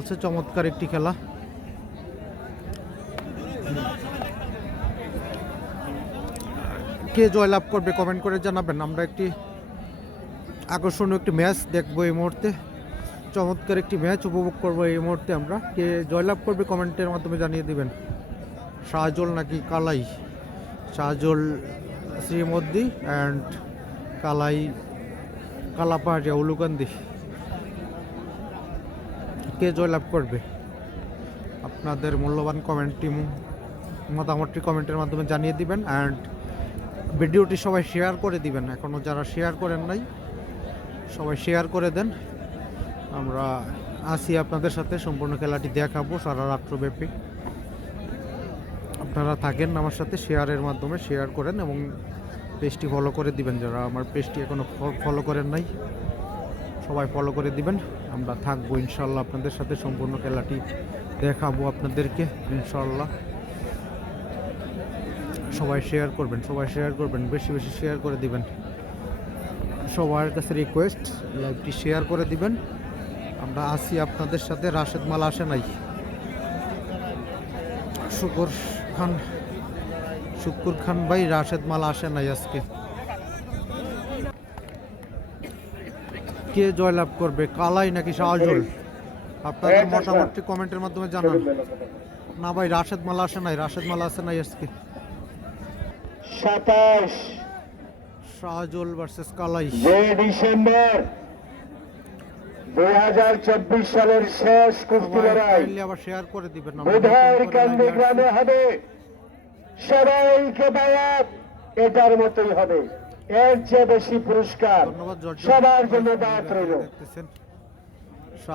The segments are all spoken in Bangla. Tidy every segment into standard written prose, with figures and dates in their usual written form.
চলছে, চমৎকার একটি খেলা। কে জয়লাভ করবে কমেন্ট করে জানাবেন। আমরা একটি আকর্ষণীয় একটি ম্যাচ দেখবো এই মুহূর্তে, চমৎকার একটি ম্যাচ উপভোগ করবো এই মুহূর্তে আমরা। কে জয়লাভ করবে কমেন্টের মাধ্যমে জানিয়ে দিবেন। শাহজল নাকি কালাই? শাহজল শ্রীমদ্দি অ্যান্ড কালাই কালাপাহাড়িয়া উলুকান্দি। কে জয়লাভ করবে আপনাদের মূল্যবান কমেন্টটি মতামতটি কমেন্টের মাধ্যমে জানিয়ে দিবেন। অ্যান্ড ভিডিওটি সবাই শেয়ার করে দিবেন, এখনও যারা শেয়ার করেন নাই সবাই শেয়ার করে দেন। আমরা আসি আপনাদের সাথে, সম্পূর্ণ খেলাটি দেখাবো সারা রাত্রব্যাপী। আপনারা থাকেন আমার সাথে, শেয়ারের মাধ্যমে শেয়ার করেন এবং পেজটি ফলো করে দিবেন। যারা আমার পেজটি এখনও ফলো করেন নাই সবাই ফলো করে দিবেন। আমরা থাকবো ইনশাল্লাহ আপনাদের সাথে, সম্পূর্ণ খেলাটি দেখাবো আপনাদেরকে ইনশাল্লাহ। সবাই শেয়ার করবেন, সবাই শেয়ার করবেন, বেশি বেশি শেয়ার করে দিবেন। সবার কাছে রিকোয়েস্ট লাইভটি শেয়ার করে দিবেন। আমরা আসি আপনাদের সাথে। রাশেদ মাল আসে নাই, শুকুর খান ভাই রাশেদ মাল আসে নাই আজকে। কে জয়লাভ করবে কালাই নাকি শাহজল? আপনাদের মতামতটি কমেন্টের মাধ্যমে জানান। না ভাই রাশেদ মাল আসে নাই, রাশেদ মাল আসে নাই আজকে। 27 শাহজল ভার্সেস কালাই, ডিসেম্বর 2024 সালের শেষ কুস্তি লড়াই আবার শেয়ার করে দিবেন। বুধবার কান্দি গ্রামে হবে। সবাইকে দাওয়াত, এটার মতোই হবে, এর চেয়ে বেশি পুরস্কার সবার জন্য দাওয়াত রইল।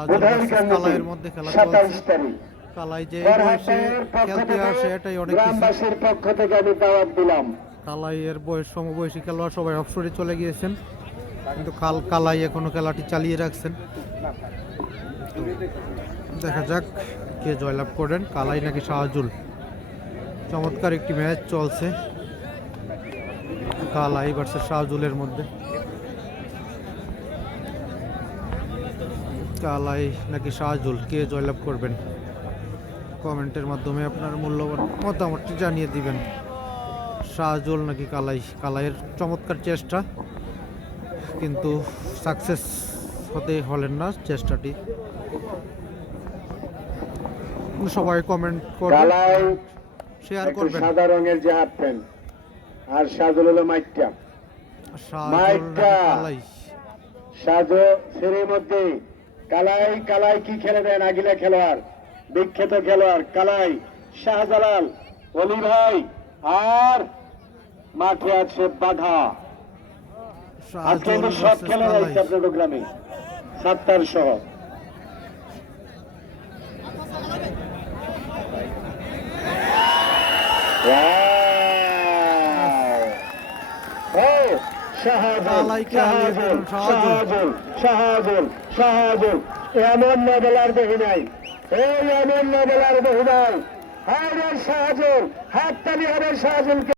বুধবার কালাইয়ের মধ্যে খেলা 27 তারিখ কালাই যে বয়সে খেলতে আসে এটাই অনেক। গ্রামবাসীর পক্ষ থেকে আমি দাওয়াত দিলাম। কালাইয়ের বয়স সমবয়সী খেলোয়াড় সবাই অবসরে চলে গিয়েছেন, কিন্তু কালাই এখনো খেলাটি চালিয়ে রাখছেন। দেখা যাক কে জয়লাভ করেন, কালাই নাকি শাহজুল। চমৎকার একটি ম্যাচ চলছে কালাই ভার্সেস শাহজুলের মধ্যে। কালাই নাকি শাহজুল, কে জয়লাভ করবেন কমেন্টের মাধ্যমে আপনার মূল্যবান মতামতটি জানিয়ে দিবেন। শাহজুল নাকি কালাই? কালাইয়ের চমৎকার চেষ্টা, কিন্তু সাকসেস হতে হলেন না চেষ্টাটি। সবাই কমেন্ট করবেন, শেয়ার করবেন। সাদা রঙের যে হাফ প্যান্ট, আর শাহজুল হলো মাইকটা। শাহজু সেরের মধ্যে কালাই। কালাই কি খেলে দেন আগিলা খেলোয়াড়, বিখ্যাত খেলোয়াড় কালাই। শাহজালাল, অলি ভাই, আর মাঠে আছে বাধা। আজকে কিন্তু সব খেলা রয়েছে আপনাদের গ্রামে, ৭ সহ। শাহজুল এমন নবেলার দেখি নাই, এই এমন নবেলার দেখি নাই। শাহজুল হাততালি হবে শাহজুলকে।